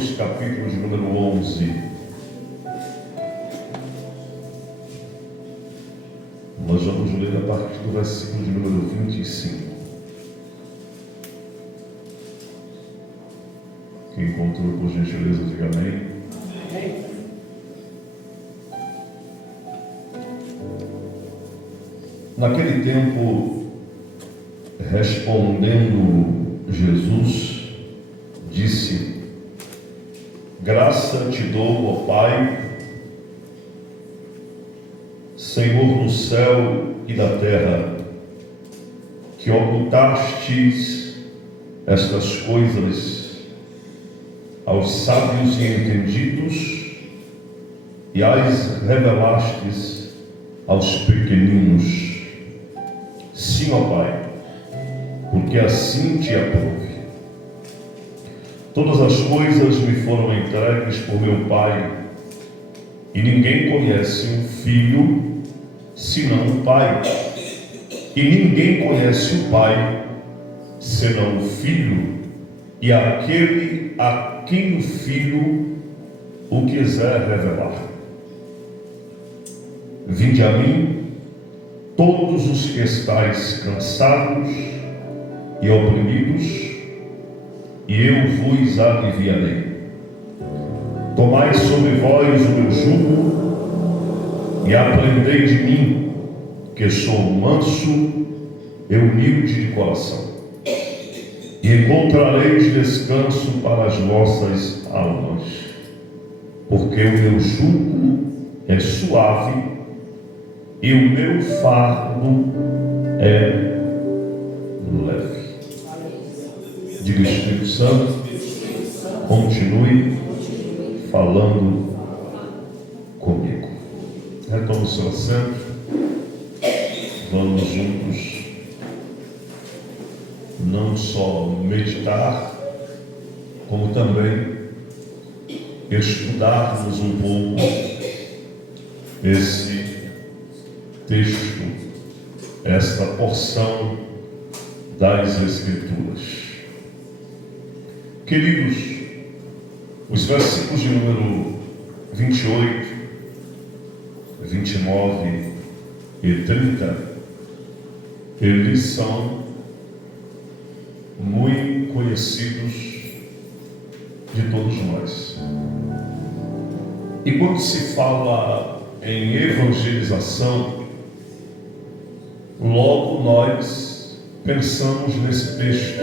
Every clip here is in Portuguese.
Hebreus, capítulo de número 11. Nós vamos ler a partir do versículo de número 25. Quem encontrou, por gentileza, diga amém. Amém. Naquele tempo, respondendo Jesus, disse: Graça te dou, ó Pai, Senhor do céu e da terra, que ocultastes estas coisas aos sábios e entendidos e as revelastes aos pequeninos. Sim, ó Pai, porque assim te aprove. Todas as coisas me foram entregues por meu Pai, e ninguém conhece o Filho senão o Pai, e ninguém conhece o Pai senão o Filho, e aquele a quem o Filho o quiser revelar. Vinde a mim, todos os que estáis cansados e oprimidos, e eu vos aliviarei. Tomai sobre vós o meu jugo e aprendei de mim, que sou manso e humilde de coração, e encontrareis descanso para as vossas almas, porque o meu jugo é suave e o meu fardo é leve. Diga: Espírito Santo, continue falando comigo. Retome o seu assento. Vamos juntos não só meditar, como também estudarmos um pouco esse texto, esta porção das Escrituras. Queridos, os versículos de número 28, 29 e 30, eles são muito conhecidos de todos nós. E quando se fala em evangelização, logo nós pensamos nesse texto,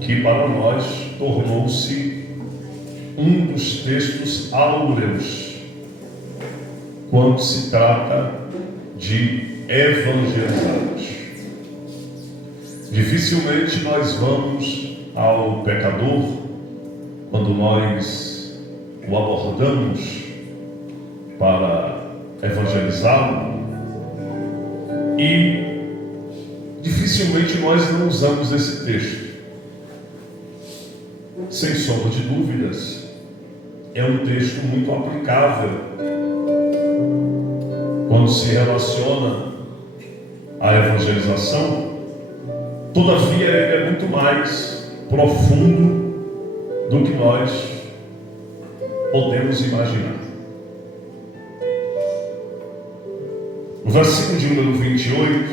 que para nós tornou-se um dos textos áureos quando se trata de evangelizarmos. Dificilmente nós vamos ao pecador quando nós o abordamos para evangelizá-lo, e dificilmente nós não usamos esse texto. Sem sombra de dúvidas, é um texto muito aplicável quando se relaciona à evangelização. Todavia, ele é muito mais profundo do que nós podemos imaginar. No versículo de número 28,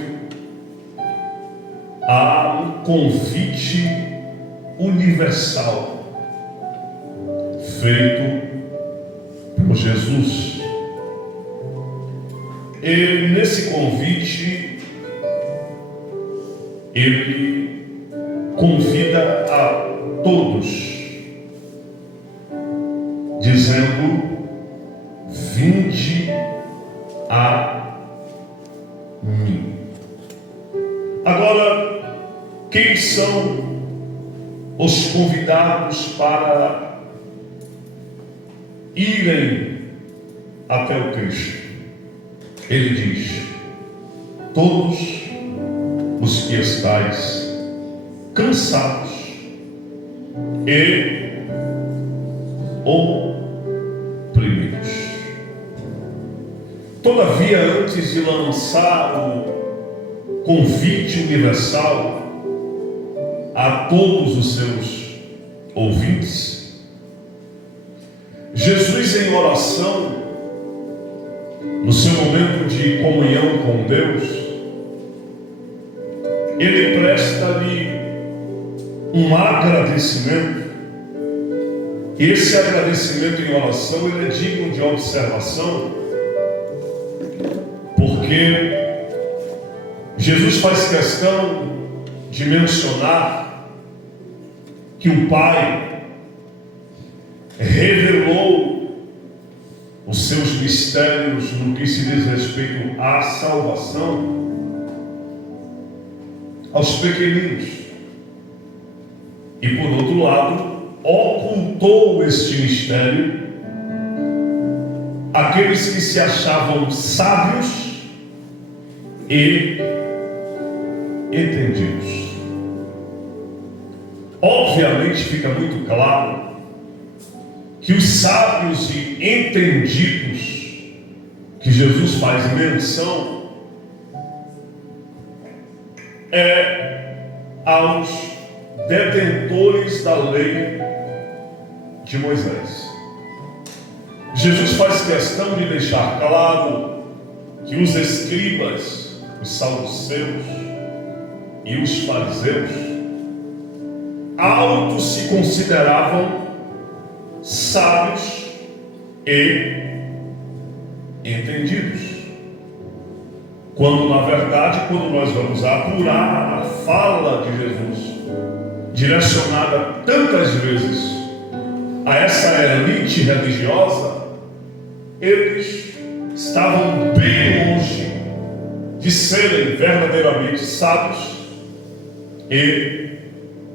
há um convite universal feito por Jesus. E nesse convite, ele convida a todos, dizendo: vinde a mim. Agora, quem são os convidados para irem até o Cristo? Ele diz: todos os que estáis cansados e oprimidos. Todavia, antes de lançar o convite universal a todos os seus ouvintes, Jesus em oração, no seu momento de comunhão com Deus, ele presta-lhe um agradecimento. E esse agradecimento em oração, ele é digno de observação, porque Jesus faz questão de mencionar que o Pai revelou os seus mistérios no que se diz respeito à salvação aos pequeninos. E por outro lado, ocultou este mistério àqueles que se achavam sábios e entendidos. Obviamente fica muito claro que os sábios e entendidos que Jesus faz menção aos detentores da lei de Moisés. Jesus faz questão de deixar claro que os escribas, os saduceus e os fariseus se consideravam sábios e entendidos, quando na verdade, quando nós vamos apurar a fala de Jesus, direcionada tantas vezes a essa elite religiosa, eles estavam bem longe de serem verdadeiramente sábios e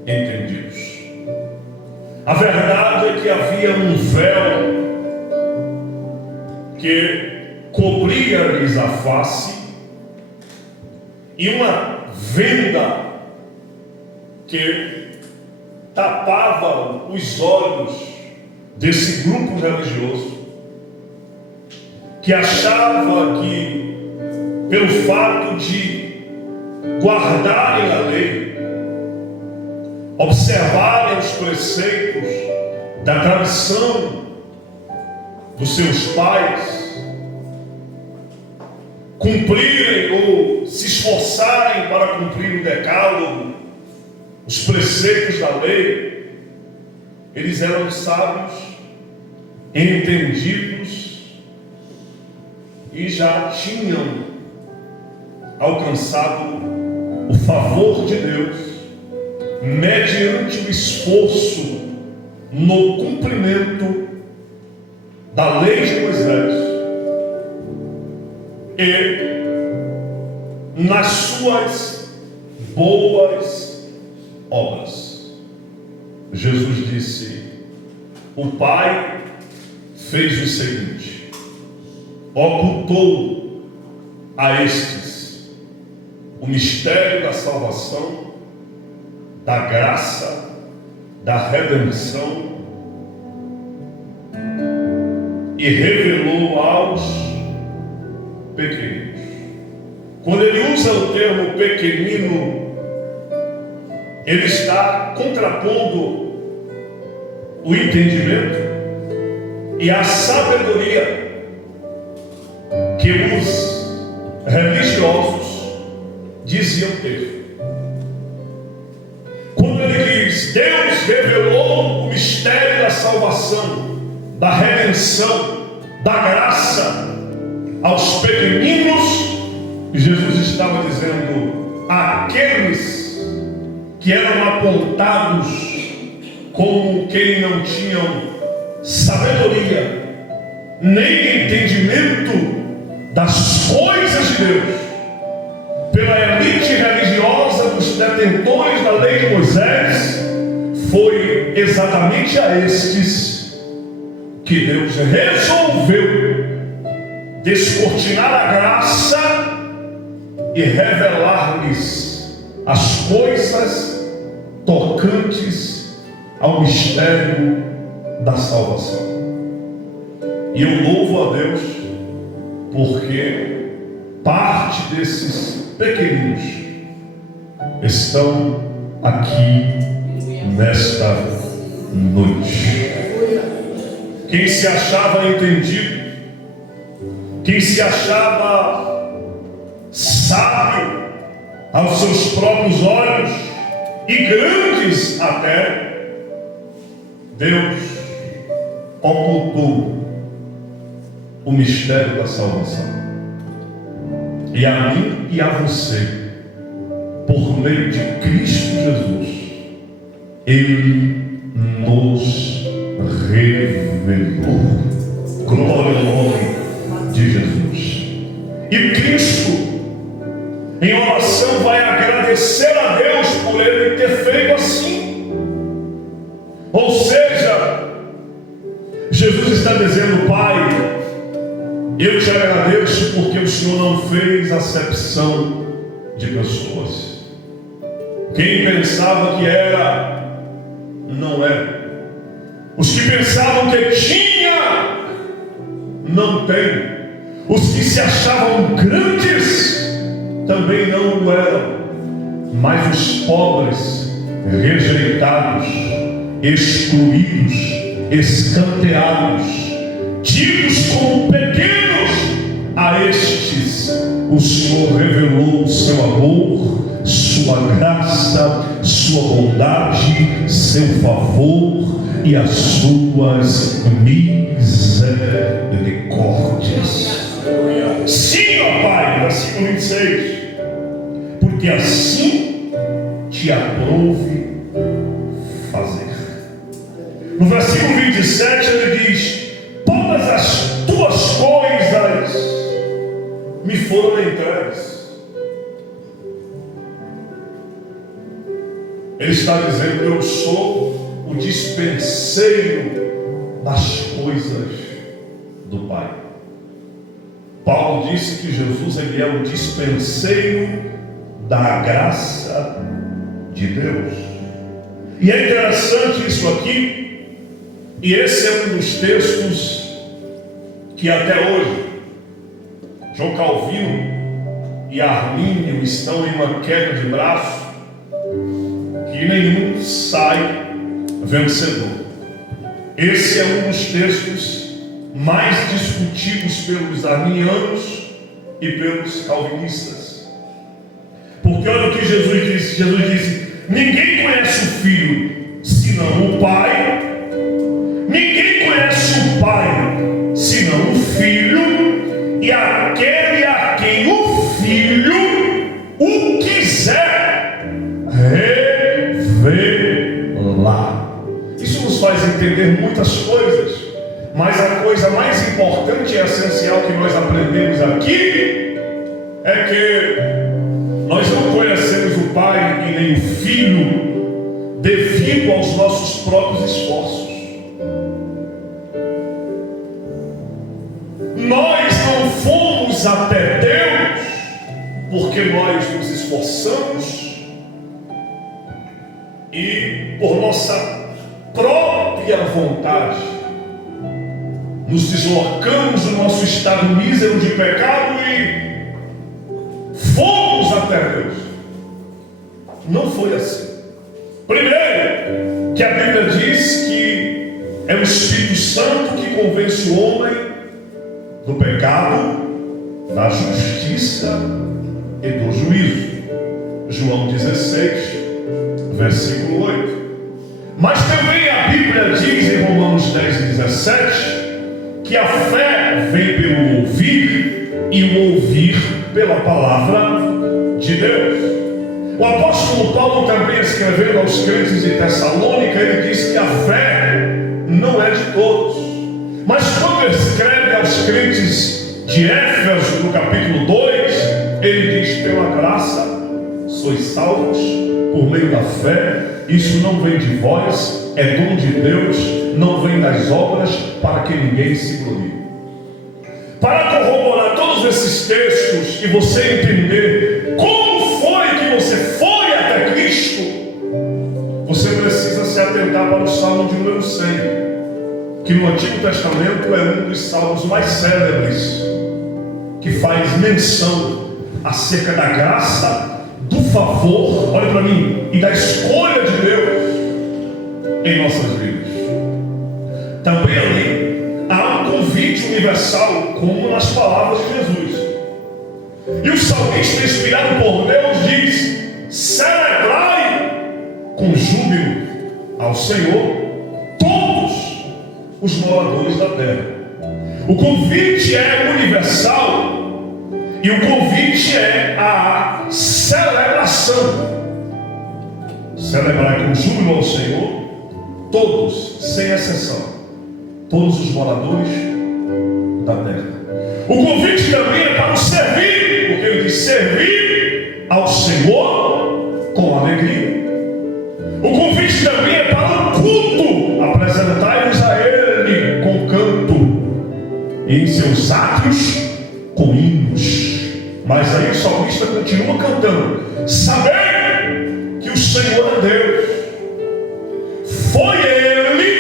entendidos. A verdade é que havia um véu que cobria-lhes a face e uma venda que tapava os olhos desse grupo religioso, que achava que, pelo fato de guardarem a lei, observarem os preceitos da tradição dos seus pais, cumprirem ou se esforçarem para cumprir o decálogo, os preceitos da lei, eles eram sábios, entendidos e já tinham alcançado o favor de Deus mediante o esforço no cumprimento da lei de Moisés e nas suas boas obras. Jesus disse: o Pai fez o seguinte: ocultou a estes o mistério da salvação, da graça, da redenção, e revelou aos pequeninos. Quando ele usa o termo pequenino, ele está contrapondo o entendimento e a sabedoria que os religiosos diziam ter. Quando ele diz: Deus revelou o mistério da salvação, da redenção, da graça aos pequeninos, Jesus estava dizendo àqueles que eram apontados como quem não tinham sabedoria nem entendimento das coisas de Deus, pela elite religiosa dos detentores da lei de Moisés, foi exatamente a estes que Deus resolveu descortinar a graça e revelar-lhes as coisas tocantes ao mistério da salvação. E eu louvo a Deus porque parte desses pequeninos estão aqui nesta noite. quem se achava entendido, quem se achava sábio aos seus próprios olhos e grandes até, Deus ocultou o mistério da salvação. E a mim e a você, por meio de Cristo Jesus, Ele nos revelou. Glória ao nome de Jesus. E Cristo, em oração, vai agradecer a Deus por Ele ter feito assim. Ou seja, Jesus está dizendo: Pai, eu te agradeço porque o Senhor não fez acepção de pessoas. Quem pensava que era, não é. Os que pensavam que tinha, não tem. Os que se achavam grandes, também não o eram. Mas os pobres, rejeitados, excluídos, escanteados, tidos como pequenos, a estes o Senhor revelou o seu amor, sua graça, sua bondade, seu favor e as suas misericórdias. Sim, ó Pai, versículo 26, porque assim te aprouve fazer. No versículo 27 ele diz: todas as tuas coisas me foram entregues. Ele está dizendo: eu sou o dispenseiro das coisas do Pai. Paulo disse que Jesus ele é o dispenseiro da graça de Deus. E é interessante isso aqui, e esse é um dos textos que até hoje João Calvino e Armínio estão em uma queda de braço, que nenhum sai vencedor. Esse é um dos textos mais discutidos pelos arminianos e pelos calvinistas. Porque olha o que Jesus disse. Jesus disse: ninguém conhece o Filho senão o Pai. Ninguém conhece o Pai senão o Filho, e aquele a quem o Filho o quiser revelar. Isso nos faz entender muitas coisas, mas a coisa mais importante e essencial que nós aprendemos aqui é que nós não conhecemos o Pai e nem o Filho devido aos nossos próprios esforços. Nós não fomos até Deus porque nós nos esforçamos e por nossa própria vontade nos deslocamos do nosso estado mísero de pecado e fomos até Deus. Não foi assim. Primeiro, que a Bíblia diz que é o Espírito Santo que convence o homem do pecado, da justiça e do juízo. João 16, versículo 8. Mas também a Bíblia diz em Romanos 10 e 17 que a fé vem pelo ouvir e o ouvir pela palavra de Deus. O apóstolo Paulo também, escrevendo aos crentes de Tessalônica, ele diz que a fé não é de todos. Mas quando ele escreve aos crentes de Éfeso, no capítulo 2, ele diz: pela graça sois salvos por meio da fé. Isso não vem de vós, é dom de Deus, não vem das obras, para que ninguém se glorie. Para corroborar todos esses textos e você entender como foi que você foi até Cristo, você precisa se atentar para o Salmo de número 100, que no Antigo Testamento é um dos salmos mais célebres, que faz menção acerca da graça, do favor, olha para mim, e da escolha de Deus em nossas vidas. Também ali convite universal, como nas palavras de Jesus. E o salmista, inspirado por Deus, diz: celebrai com júbilo ao Senhor todos os moradores da terra. O convite é universal e o convite é a celebração. Celebrai com júbilo ao Senhor todos, sem exceção, todos os moradores da terra. O convite também é para o servir, porque ele diz: servir ao Senhor com alegria. O convite também é para o culto: apresentai-vos a Ele com canto, e em seus átrios com hinos. Mas aí o salmista continua cantando: saber que o Senhor é Deus, foi Ele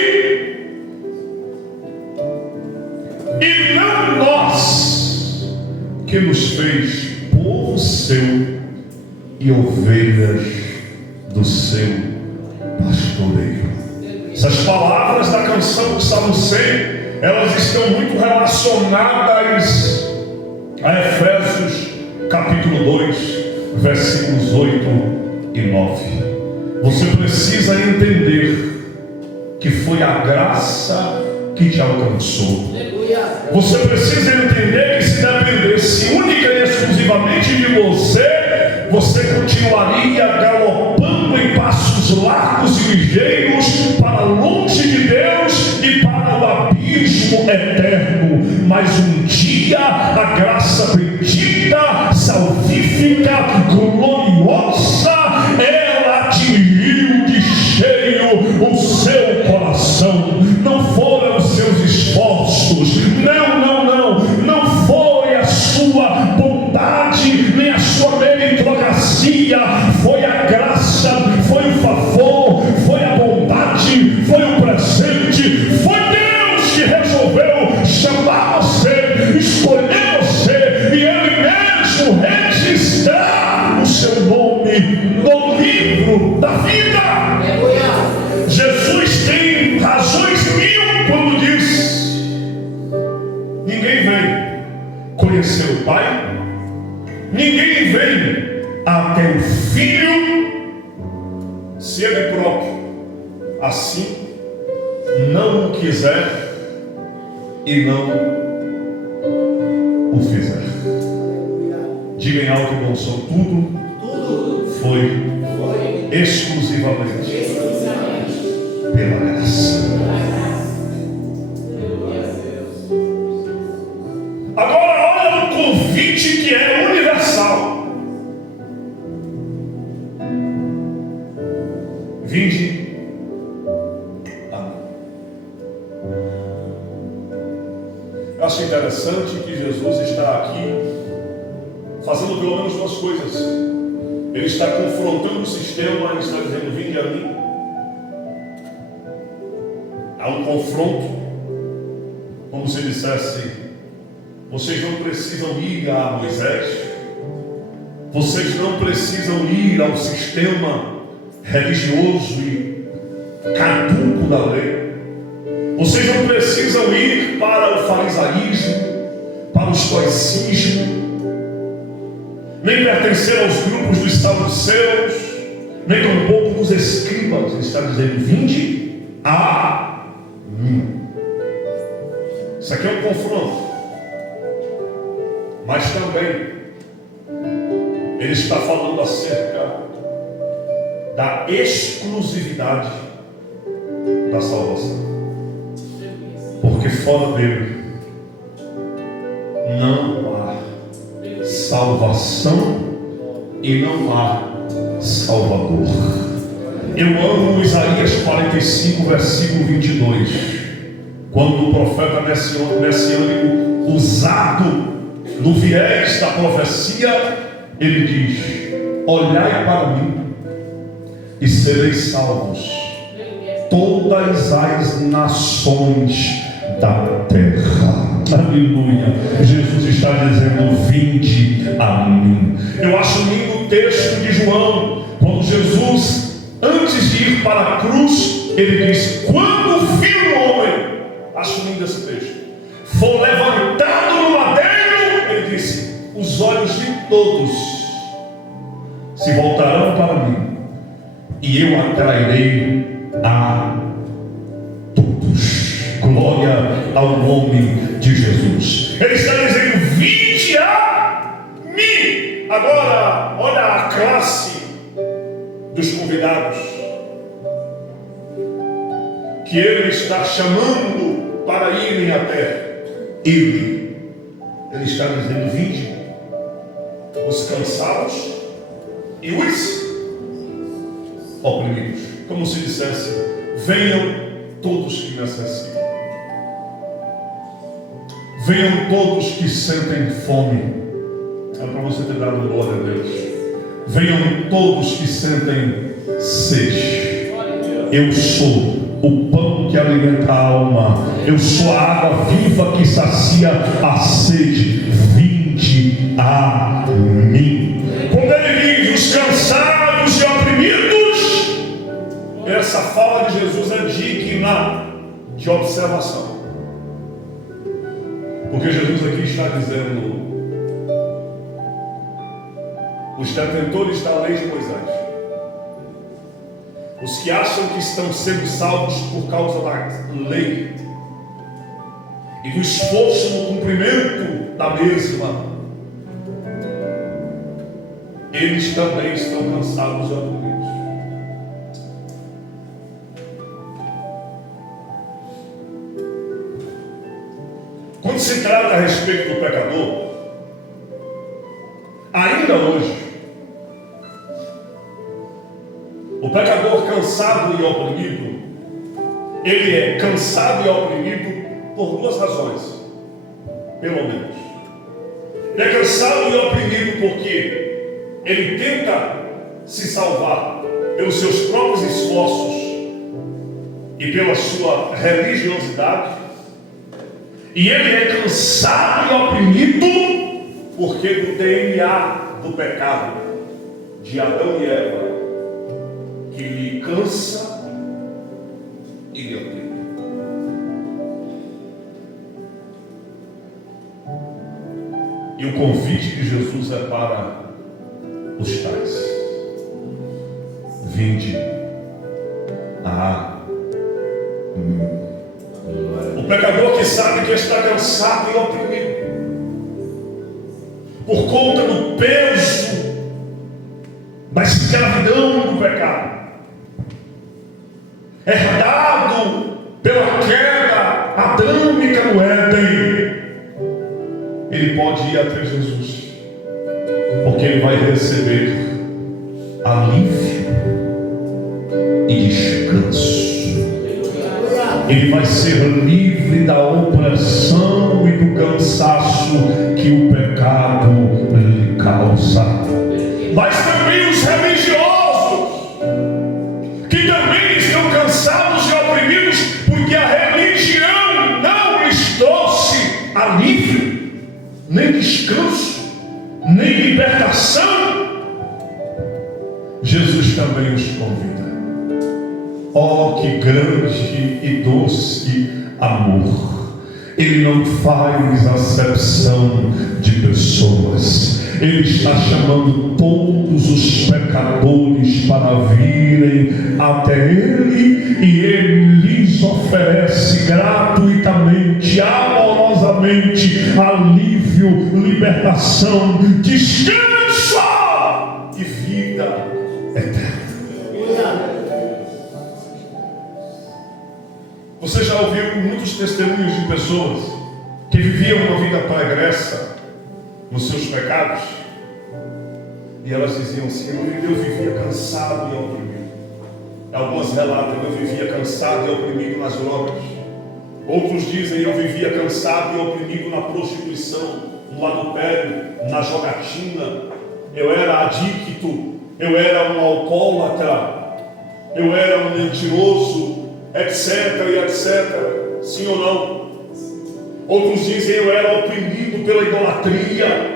e não nós que nos fez povo seu e ovelhas do seu pastoreio. Essas palavras da canção do Salmo 100, elas estão muito relacionadas a Efésios capítulo 2, versículos 8 e 9. Você precisa entender que foi a graça que te alcançou. Você precisa entender que se dependesse única e exclusivamente de você, você continuaria galopando em passos largos e ligeiros para longe de Deus e para o abismo eterno. Mas um dia a graça bendita, salvífica, gloriosa, ela atingiu de cheio o seu coração. Não foram os seus esforços, não foi a sua bondade, nem a sua meritocracia, foi a graça, foi o favor, foi a bondade, foi o presente, foi Deus que resolveu chamar você, escolher você, e Ele mesmo registrar o seu nome no livro da vida. Jesus tem razões mil quando diz: ninguém vem conhecer o Pai, ninguém vem até o Filho, se Ele próprio assim não o quiser e não o fizer. Diga em alto e bom som: tudo foi exclusivamente pela graça. Agora olha o convite que é universal: vinde a mim. Eu acho interessante que Jesus está aqui fazendo pelo menos duas coisas. Ele está confrontando o sistema e está dizendo: vinde a mim. Há um confronto, como se dissesse: vocês não precisam ir a Moisés, vocês não precisam ir ao sistema religioso e caduco da lei, vocês não precisam ir para o farisaísmo, para o estoicismo, nem pertencer aos grupos dos saduceus, nem tampouco dos escribas. Ele está dizendo: vinde a mim. Isso aqui é um confronto, mas também ele está falando acerca da exclusividade da salvação, porque fora dele não há salvação e não há Salvador. Eu amo Isaías 45, versículo 22, quando o profeta messiânico, usado no viés da profecia, ele diz: olhai para mim e sereis salvos, todas as nações da terra. Aleluia. Jesus está dizendo: vinde a mim. Eu acho lindo o texto de João, quando Jesus, antes de ir para a cruz, ele diz: quando o Filho do Homem, acho lindo esse texto, for levantado no madeiro, ele disse: os olhos de todos se voltarão para mim, e eu atrairei a todos. Glória ao nome de Jesus. Ele está dizendo: vinde a mim. Agora, olha a classe dos convidados que ele está chamando para irem até ele. Ele está dizendo: vinde, os cansados e os oprimidos. Como se dissesse: venham todos que necessitam. Venham todos que sentem fome. É para você ter dado glória a Deus. Venham todos que sentem sede. Eu sou o pão que alimenta a alma. Eu sou a água viva que sacia a sede. Vinde a mim. Quando ele diz os cansados e oprimidos, essa fala de Jesus é digna de observação. Porque Jesus aqui está dizendo: os detentores da lei de Moisés, os que acham que estão sendo salvos por causa da lei e do esforço no cumprimento da mesma, eles também estão cansados e oprimidos. Quando se trata a respeito do pecador, ainda hoje, o pecador cansado e oprimido, ele é cansado e oprimido por duas razões, pelo menos. Ele é cansado e oprimido porque ele tenta se salvar pelos seus próprios esforços e pela sua religiosidade. E ele é cansado e oprimido porque do DNA do pecado de Adão e Eva, que lhe cansa e lhe oprime. E o convite de Jesus é para os tais: vinde a mim. O pecador que sabe que está cansado e oprimido por conta do peso da escravidão do pecado, herdado pela queda adâmica no Éden, ele pode ir até Jesus, porque ele vai receber alívio e descanso. Ele vai ser livre da opressão e do cansaço que o pecado lhe causa. Mas também os religiosos, que também estão cansados e oprimidos, porque a religião não lhes trouxe alívio, nem descanso, nem libertação. Jesus também os convida. Oh, que grande e doce amor! Ele não faz acepção de pessoas. Ele está chamando todos os pecadores para virem até Ele, e Ele lhes oferece gratuitamente, amorosamente, alívio, libertação, descanso e vida eterna. Você já ouviu muitos testemunhos de pessoas que viviam uma vida pregressa nos seus pecados, e elas diziam assim: eu vivia cansado e oprimido. Algumas relatam: eu vivia cansado e oprimido nas drogas. Outros dizem: eu vivia cansado e oprimido na prostituição, no adultério, na jogatina. Eu era adicto, eu era um alcoólatra, eu era um mentiroso, etc e etc. Sim ou não? Outros dizem: eu era oprimido pela idolatria.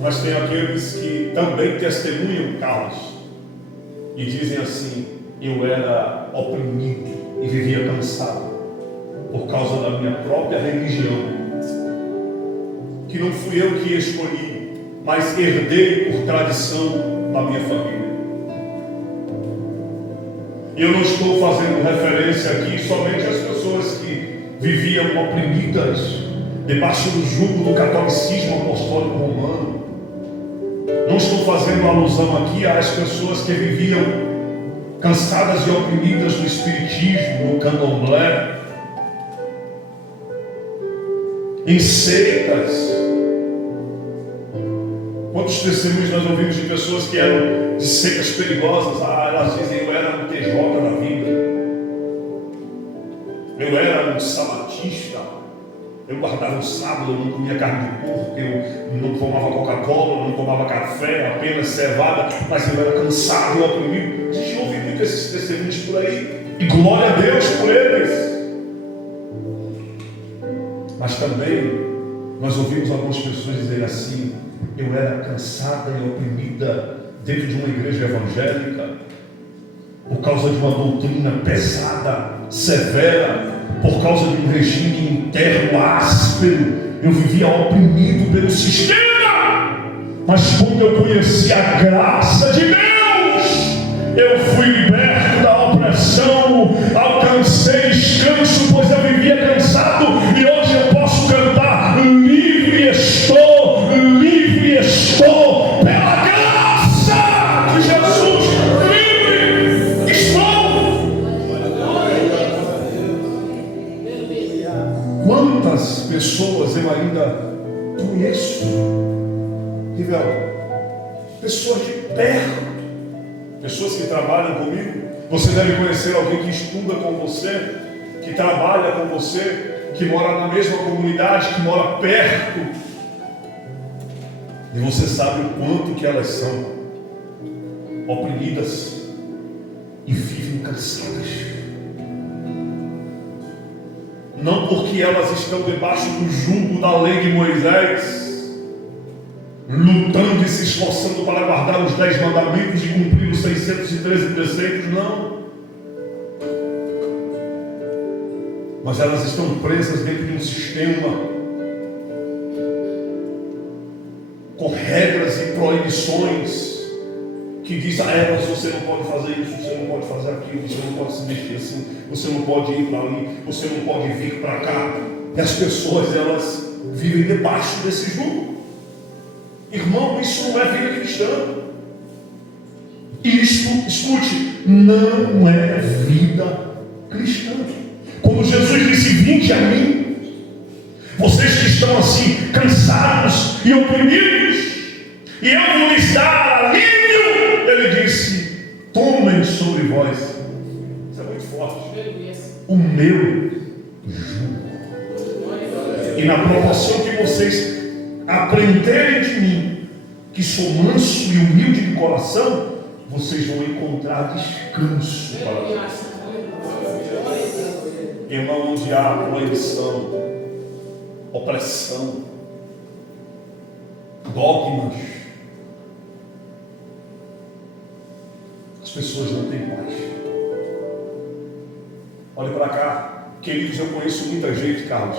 Mas tem aqueles que também testemunham casos e dizem assim: eu era oprimido e vivia cansado. por causa da minha própria religião, que não fui eu que escolhi, mas herdei por tradição da minha família. Eu não estou fazendo referência aqui somente às pessoas que viviam oprimidas debaixo do jugo do catolicismo apostólico romano. Não estou fazendo alusão aqui às pessoas que viviam cansadas e oprimidas do espiritismo, do candomblé, em seitas. Quantos testemunhos nós ouvimos de pessoas que eram de seitas perigosas? Elas dizem: eu era um TJ da vida, eu era um sabatista, eu guardava o sábado, eu não comia carne de porco, eu não tomava Coca-Cola, eu não tomava café, apenas cevada, mas eu era cansado e oprimido. A gente ouve muito esses testemunhos por aí, e glória a Deus por eles. Mas também nós ouvimos algumas pessoas dizerem assim: eu era cansada e oprimida dentro de uma igreja evangélica, por causa de uma doutrina pesada, severa, por causa de um regime interno áspero. Eu vivia oprimido pelo sistema, mas quando eu conheci a graça de Deus, eu fui liberto da opressão, alcancei descanso, pois eu vivia cansado, e hoje eu posso cantar: livre estou, pela graça de Jesus, livre estou. Quantas pessoas eu ainda conheço, Rivel, pessoas de perto, pessoas que trabalham comigo. Você deve conhecer alguém que estuda com você, que trabalha com você, que mora na mesma comunidade, que mora perto. E você sabe o quanto que elas são oprimidas e vivem cansadas. Não porque elas estão debaixo do jugo da lei de Moisés, lutando e se esforçando para guardar os 10 mandamentos e cumprir os 613 preceitos, não. Mas elas estão presas dentro de um sistema com regras e proibições que diz a elas: você não pode fazer isso, você não pode fazer aquilo, você não pode se mexer assim, você não pode ir para ali, você não pode vir para cá. E as pessoas, elas vivem debaixo desse jugo. Irmão, isso não é vida cristã. Isto, escute, não é vida cristã. Quando Jesus disse: vinde a mim, vocês que estão assim cansados e oprimidos, e eu vou lhes dar alívio, ele disse: tomem sobre vós. Isso é muito forte. O meu jugo. E na proporção que vocês aprenderem de mim, que sou manso e humilde de coração, vocês vão encontrar descanso para vocês. Irmão, onde há proibição, opressão, dogmas, as pessoas não têm paz. Olha para cá, queridos, eu conheço muita gente, Carlos.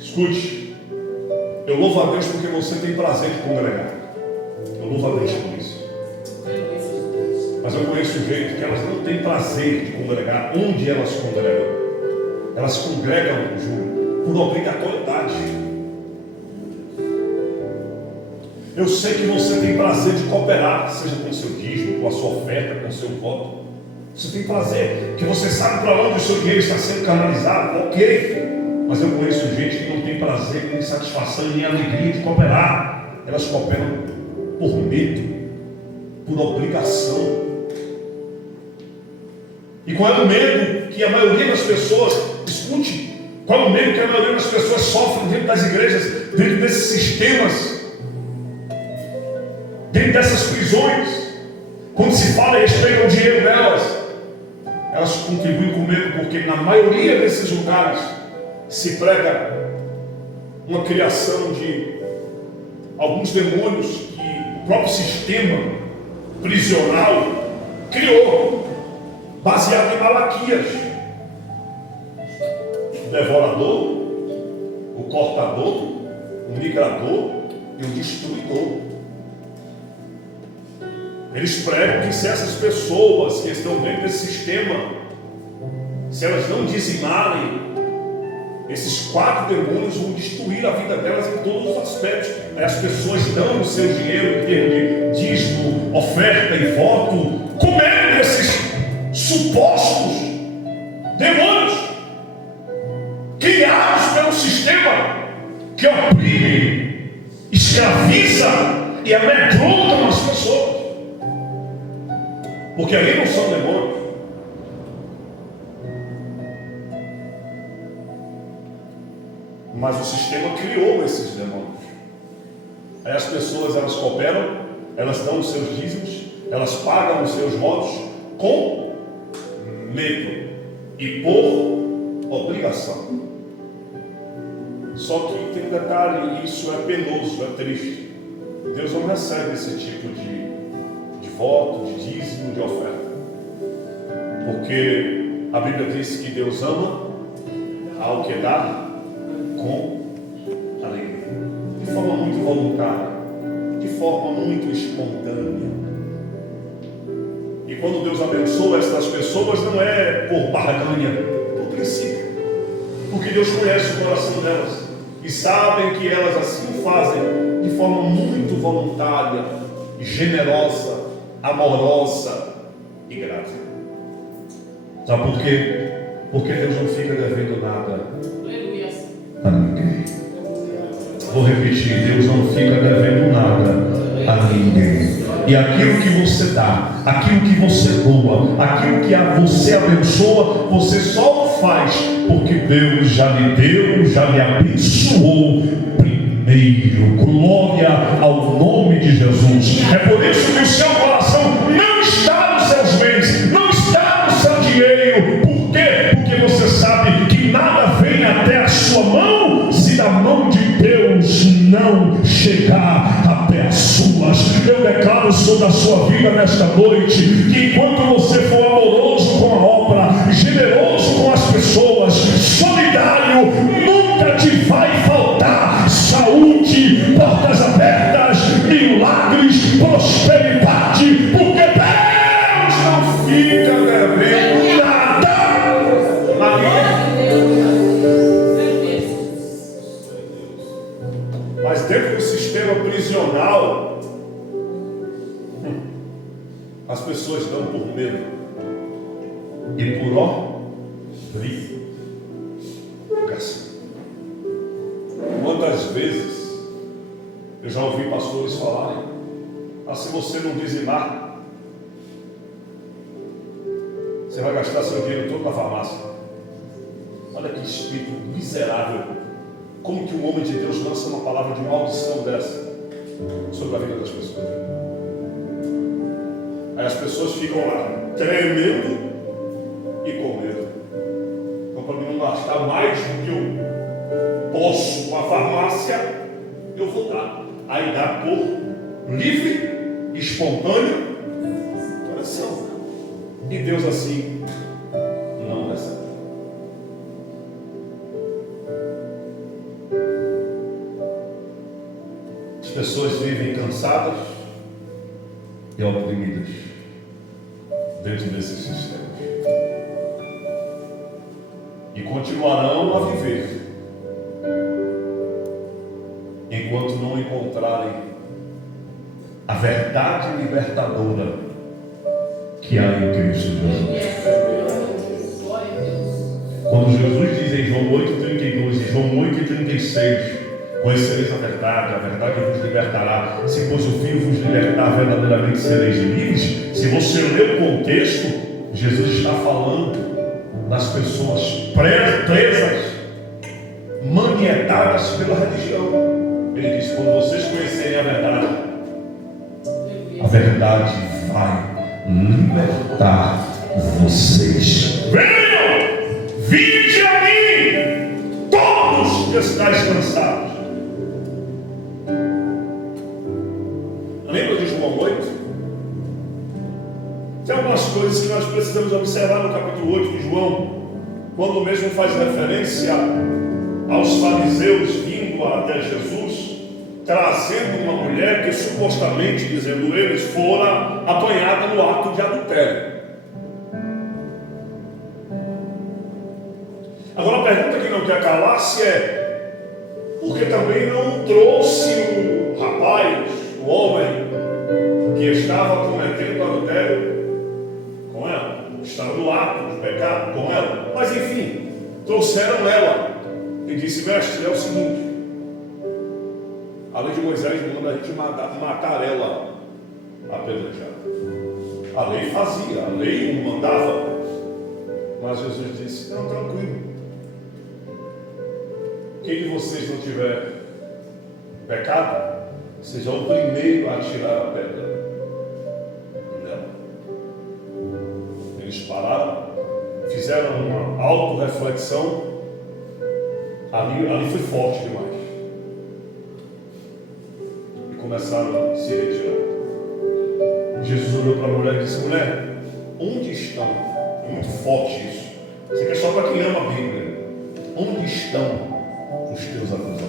Escute, eu louvo a Deus porque você tem prazer de congregar. Eu louvo a Deus por isso. Mas eu conheço gente que elas não têm prazer de congregar onde elas congregam. Elas congregam, Júlio, por obrigatoriedade. Eu sei que você tem prazer de cooperar, seja com o seu dízimo, com a sua oferta, com o seu voto. Você tem prazer, porque você sabe para onde o seu dinheiro está sendo canalizado, ok. Mas eu conheço gente que não tem prazer, nem satisfação, nem alegria de cooperar. Elas cooperam por medo, por obrigação. E qual é o medo que a maioria das pessoas, escute, qual é o medo que a maioria das pessoas sofrem dentro das igrejas, dentro desses sistemas, dentro dessas prisões? Quando se fala a respeito ao dinheiro delas, elas contribuem com medo, porque na maioria desses lugares se prega uma criação de alguns demônios que o próprio sistema prisional criou, baseado em Malaquias. devorador, o cortador, o migrador e o destruidor. Eles pregam que se essas pessoas que estão dentro desse sistema, se elas não dizimarem, esses 4 demônios vão destruir a vida delas em todos os aspectos. Aí as pessoas dão o seu dinheiro em termos de dízimo, oferta e voto, comendo esses supostos demônios criados pelo sistema que oprime, escraviza e amedrontam as pessoas. Porque ali não são demônios. Mas o sistema criou esses demônios. Aí as pessoas, elas cooperam, elas dão os seus dízimos, elas pagam os seus votos com medo e por obrigação. Só que tem um detalhe, e isso é penoso, é triste. Deus não recebe esse tipo de voto, de dízimo, de oferta. Porque a Bíblia diz que Deus ama ao que dá com alegria, de forma muito voluntária, de forma muito espontânea. E quando Deus abençoa essas pessoas, não é por barganha, é por princípio, porque Deus conhece o coração delas e sabem que elas assim fazem de forma muito voluntária, generosa, amorosa e grata. Sabe por quê? Porque Deus não fica devendo nada a ninguém. Vou repetir, Deus não fica devendo nada a ninguém. E aquilo que você dá, aquilo que você doa, aquilo que você abençoa, você só o faz porque Deus já lhe deu, já lhe abençoou primeiro. Glória ao nome de Jesus. É por isso que o seu coração não está nos seus bens, não está no seu dinheiro. Por quê? Porque você sabe que nada vem até a sua mão se da mão de Deus não chegar até as suas. Eu declaro sobre a sua vida nesta noite que enquanto você for amoroso com a obra, generoso com as pessoas, solidário, nunca te vai faltar saúde, portas abertas, milagres, prosperidade, porque Deus não fica devendo nada. Mas dentro do sistema prisional, as pessoas dão por medo e por obrigação. Quantas vezes eu já ouvi pastores falarem: se você não dizimar, você vai gastar seu dinheiro todo na farmácia. Olha que espírito miserável. Como que um homem de Deus lança uma palavra de maldição dessa sobre a vida das pessoas? Aí as pessoas ficam lá tremendo e com medo. Então, para mim não gastar mais do que eu posso com a farmácia, eu vou dar. Aí dá por livre, espontâneo coração. E Deus assim não recebe. As pessoas vivem cansadas e oprimidas dentro desse sistema. E continuarão a viver enquanto não encontrarem a verdade libertadora que há em Cristo Jesus. Quando Jesus diz em João 8,32 e João 8,36: conhecereis a verdade vos libertará. Se pois o Filho vos libertar, verdadeiramente sereis livres. Se você ler o contexto, Jesus está falando das pessoas presas, manietadas pela religião. Ele diz: quando vocês conhecerem a verdade vai libertar vocês. Venham, vinde a mim, todos que estáis cansados. Lembra de João 8? Tem algumas coisas que nós precisamos observar no capítulo 8 de João. quando mesmo faz referência aos fariseus vindo até Jesus, trazendo uma mulher que supostamente, dizendo eles, fora apanhada no ato de adultério. Agora a pergunta que não quer calar-se é: por que também não trouxe o rapaz, o homem que estava cometendo adultério com ela, estava no ato de pecado com ela? Mas enfim, trouxeram ela e disse: mestre, é o seguinte, a lei de Moisés manda a gente matar ela apedrejada. A lei fazia, a lei mandava. Mas Jesus disse: não, tranquilo. Quem de vocês não tiver pecado, seja o primeiro a tirar a pedra nela. Eles pararam, fizeram uma auto-reflexão. Ali foi forte demais. E começaram a se retirar. Jesus olhou para a mulher e disse: mulher, onde estão? É muito forte isso. Isso aqui é só para quem ama a Bíblia. Onde estão os teus acusadores?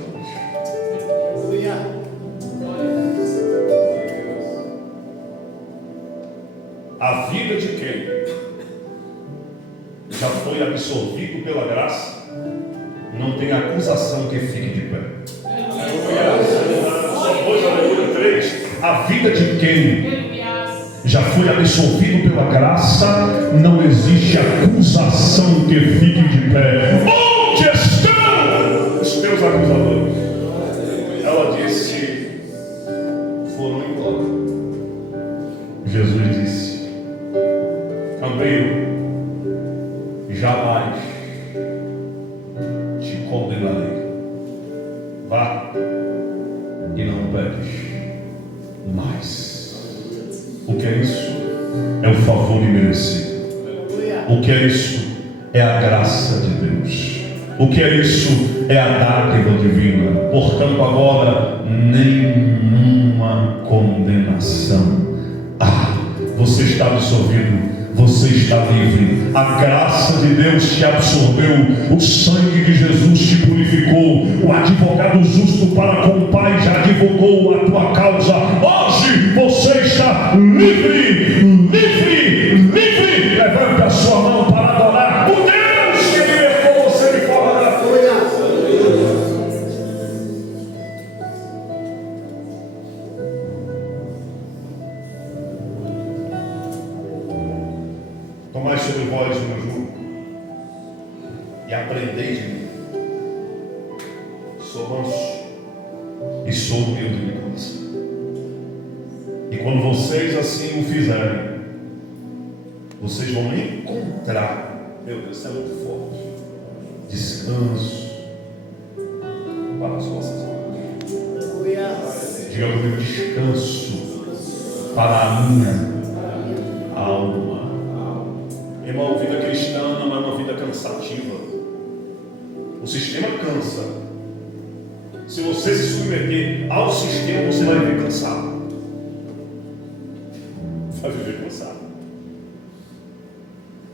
A vida de quem já foi absorvido pela graça não tem acusação que fique de pé. Só 2, aleluia, 3. A vida de quem já foi absolvido pela graça, não existe acusação que fique de pé. Onde estão os teus acusadores? Ela disse: foram embora. Jesus disse: também jamais te condenarei. Vá e não peques mais. O que é isso? É o favor imerecido. O que é isso? É a graça de Deus. O que é isso? É a dádiva divina. Portanto, agora, nenhuma condenação. Você está absolvido. Você está livre. A graça de Deus te absorveu. O sangue de Jesus te purificou. O advogado justo para com o Pai já advogou a tua causa. Hoje você está livre, livre, livre. Levante a sua mão para adorar o Deus que libertou você de forma gratuita. Tomai sobre vós o meu jugo e aprendei de mim. Sou manso e sou humilde de coração. E quando vocês assim o fizerem, vocês vão encontrar, meu Deus, isso é muito forte, descanso para as vossas almas. Diga comigo: descanso para a minha alma. Irmão, vida cristã não é uma vida cansativa. O sistema cansa. Se você se submeter ao sistema, você vai viver cansado. Vai viver cansado.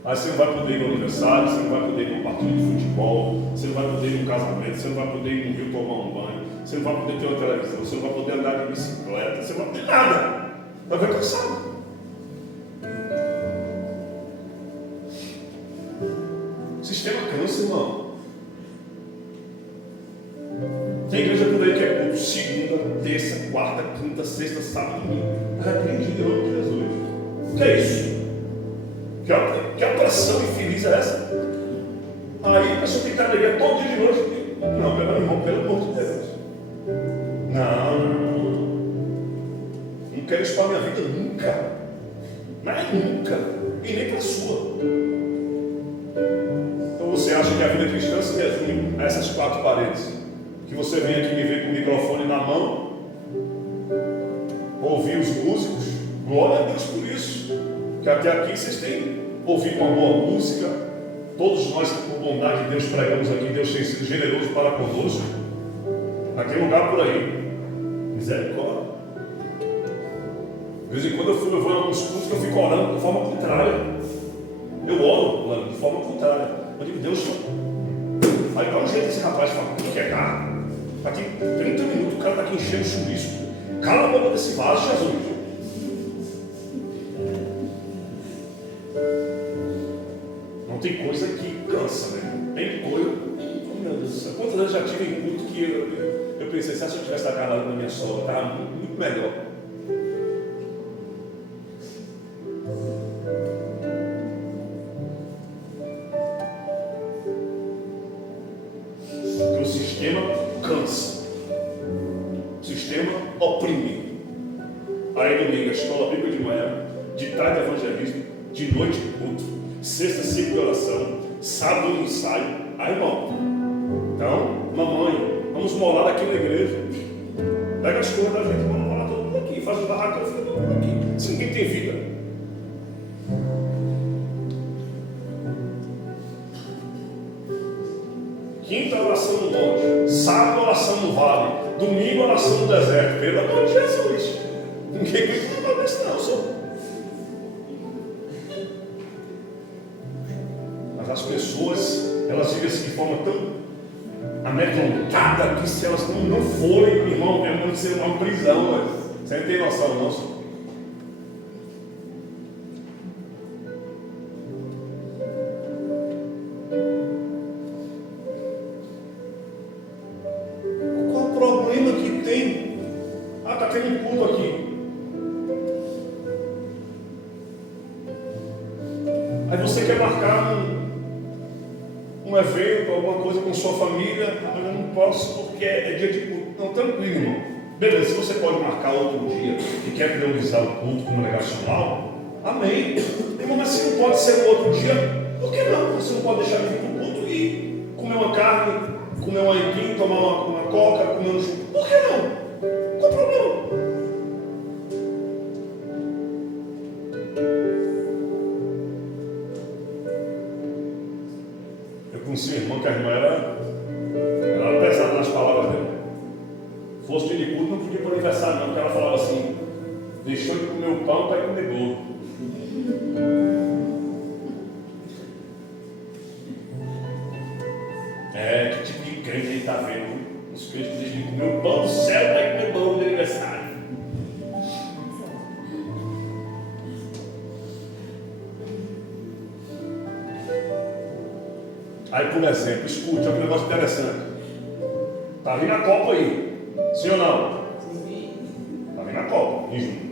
Mas você não vai poder ir no aniversário, você não vai poder ir num partido de futebol, você não vai poder ir num casamento, você não vai poder ir no rio tomar um banho, você não vai poder ter uma televisão, você não vai poder andar de bicicleta, você não vai poder nada. Vai ficar cansado. O sistema cansa, irmão. Tem igreja por aí que é culto segunda, terça, quarta, quinta, sexta, sábado, domingo. Repreendido em nome de Jesus. O que é isso? Que opressão infeliz é essa? Aí a pessoa tem que estar na igreja todo dia de noite. Não, meu irmão, pelo amor de Deus. Não quero isso para a minha vida nunca. Mas nunca. E nem para a sua. Você acha que a vida cristã se resume a essas 4 paredes? Que você vem aqui me ver com o microfone na mão, ouvir os músicos? Glória a Deus por isso. Que até aqui vocês têm ouvido uma boa música. Todos nós, por bondade de Deus, pregamos aqui. Deus tem sido generoso para conosco. Naquele lugar por aí. Misericórdia. De vez em quando eu vou em alguns cultos que eu fico orando de forma contrária. Eu oro, mano, de forma contrária. Eu digo, Deus, aí dá um jeito esse rapaz fala, o que é carne? Mas tem 30 minutos, o cara está aqui enchendo o chuvisco. Cala a boca desse vaso, Jesus. Não tem coisa que cansa, né? Tem coisa. Oh, meu Deus do céu. Quantas vezes já tive em culto que eu pensei, se eu tivesse na casa da minha sogra, estava muito melhor. Porque o sistema cansa. O sistema oprime. Aí domingo, a escola bíblica de manhã, de tarde evangelismo, de noite culto, sexta ciclo de oração, sábado ensaio. Aí, irmão, então, mamãe, vamos morar aqui na igreja. Pega as coisas da gente, vamos morar todo mundo aqui, faz o barraco, eu fico todo mundo aqui. Se ninguém tem vida. Quinta oração no monte, sábado oração no vale, domingo oração no deserto. Pelo amor de Jesus. Ninguém aguenta mais desse não, sou. Mas as pessoas, elas vivem assim de forma tão amedrontada que se elas não forem, irmão, é muito ser uma prisão, mas você não tem noção, não, sou. Aí você quer marcar um evento, alguma coisa com sua família, mas eu não posso porque é dia de culto. Não, tranquilo, irmão. Beleza, se você pode marcar outro dia e quer priorizar o culto congregacional, amém. Irmão, mas se não pode ser no outro dia, por que não? Você não pode deixar de vir para o culto e comer uma carne, comer um aipim, tomar uma coca, comer um churro. Por que não? Qual o problema? Conheci uma irmã que a irmã era pesada nas palavras dela. Fosse dia de culto, não podia ir para o aniversário, não, porque ela falava assim: deixou de comer o pão para ir comer bolo. Que tipo de crente a gente está vendo? Os crentes que deixam de comer o pão do céu para ir comer bolo no aniversário. Aí, por exemplo, escute, olha que negócio interessante. Está vindo a Copa aí. Sim ou não? Está vindo a Copa, em junho.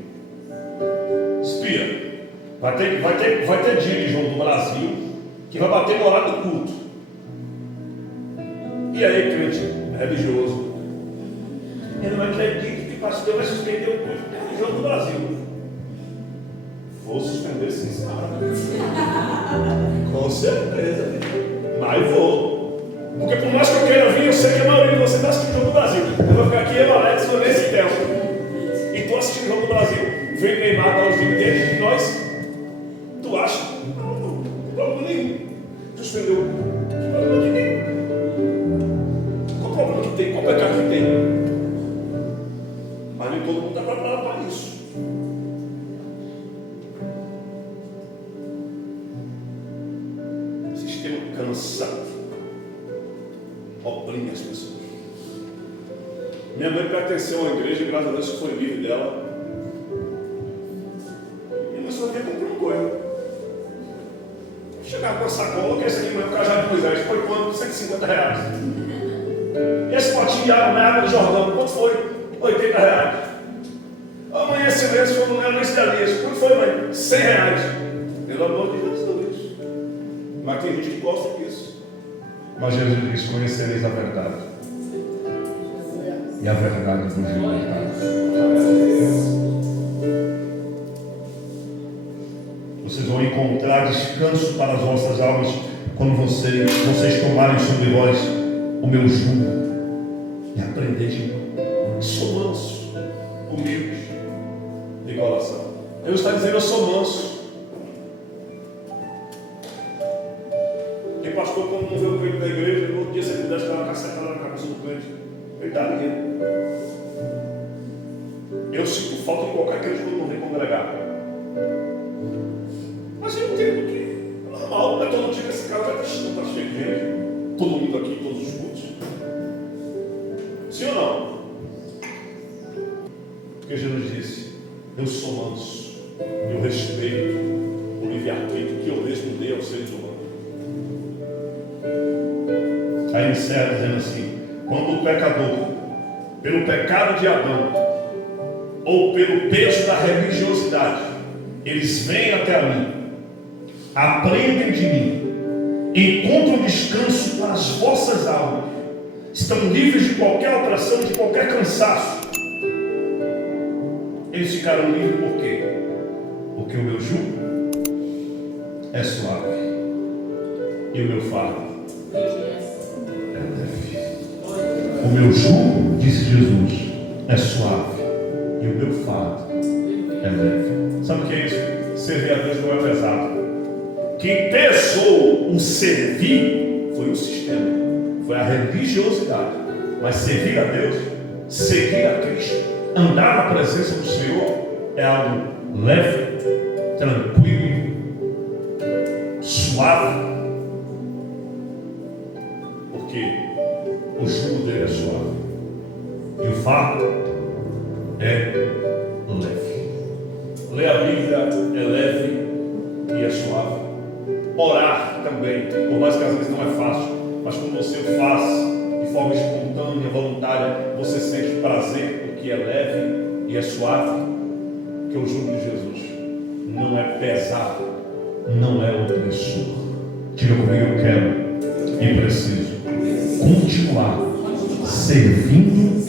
Espia. Vai ter dia de jogo do Brasil que vai bater no horário do culto. E aí, crente religioso? Eu não acredito que o pastor vai suspender o culto do jogo do Brasil. Vou suspender sim, sabe? Com certeza. Mas vou. Porque por mais que eu queira vir, eu sei que a maioria de vocês está assistindo o Jogo do Brasil. Eu vou ficar aqui, eu, Alex, eu nesse tempo. E estou assistindo o Jogo do Brasil. Vem Neymar dar os dividendos de nós. Tu acha? Não tem problema nenhum. Suspendeu. Que problema que tem? Qual problema que tem? Qual pecado que tem? Mas nem todo mundo está preparado para isso. Cansado, oprime as pessoas. Minha mãe pertenceu a uma igreja, graças a Deus foi livre dela. E nós só vinha comprando coisa. Chegava com a sacola, que esse aqui é o cajado de Moisés, foi quanto? R$150. E esse potinho de água do Jordão, quanto foi? R$80. Amanhã esse mês foi no mês de Elias, quanto foi, mãe? R$100. Pelo amor de Jesus. Mas tem gente que gosta disso. Mas Jesus disse: conhecereis a verdade, e a verdade vos libertará. Vocês vão encontrar descanso para as vossas almas quando vocês tomarem sobre vós o meu jugo e aprenderem de mim. Sou manso, humilde, de coração. Deus está dizendo: eu sou manso. Pastor, quando não vê o crente da igreja, no outro dia você pudesse dar uma cacetada na cabeça do crente. Ele dá dinheiro. Eu sinto falta de qualquer crente quando não vem congregar. Mas eu entendo que é normal, não é todo dia que esse cara vai estar cheio de gente? Todo mundo aqui, todos os cultos? Sim ou não? Porque Jesus disse: eu sou manso, eu respeito o livre-arbítrio que eu mesmo dei aos seres humanos. Aí encerra dizendo assim: quando o pecador, pelo pecado de Adão, ou pelo peso da religiosidade, eles vêm até a mim, aprendem de mim, encontram descanso para as vossas almas, estão livres de qualquer opressão, de qualquer cansaço, eles ficarão livres por quê? Porque o meu jugo é suave e o meu fardo é leve. O meu jugo, disse Jesus, é suave e o meu fardo é leve. Sabe o que é isso? Servir a Deus não é pesado. Quem pesou o servir foi o sistema, foi a religiosidade. Mas servir a Deus, seguir a Cristo, andar na presença do Senhor é algo leve, tranquilo, suave. Porque o jugo dele é suave e o fardo é leve. Ler a Bíblia é leve e é suave. Orar também, por mais que às vezes não é fácil, mas quando você faz de forma espontânea, voluntária, você sente prazer, porque é leve e é suave. Que o jugo de Jesus não é pesado, não é opressor. Diga comigo: eu quero e preciso continuar servindo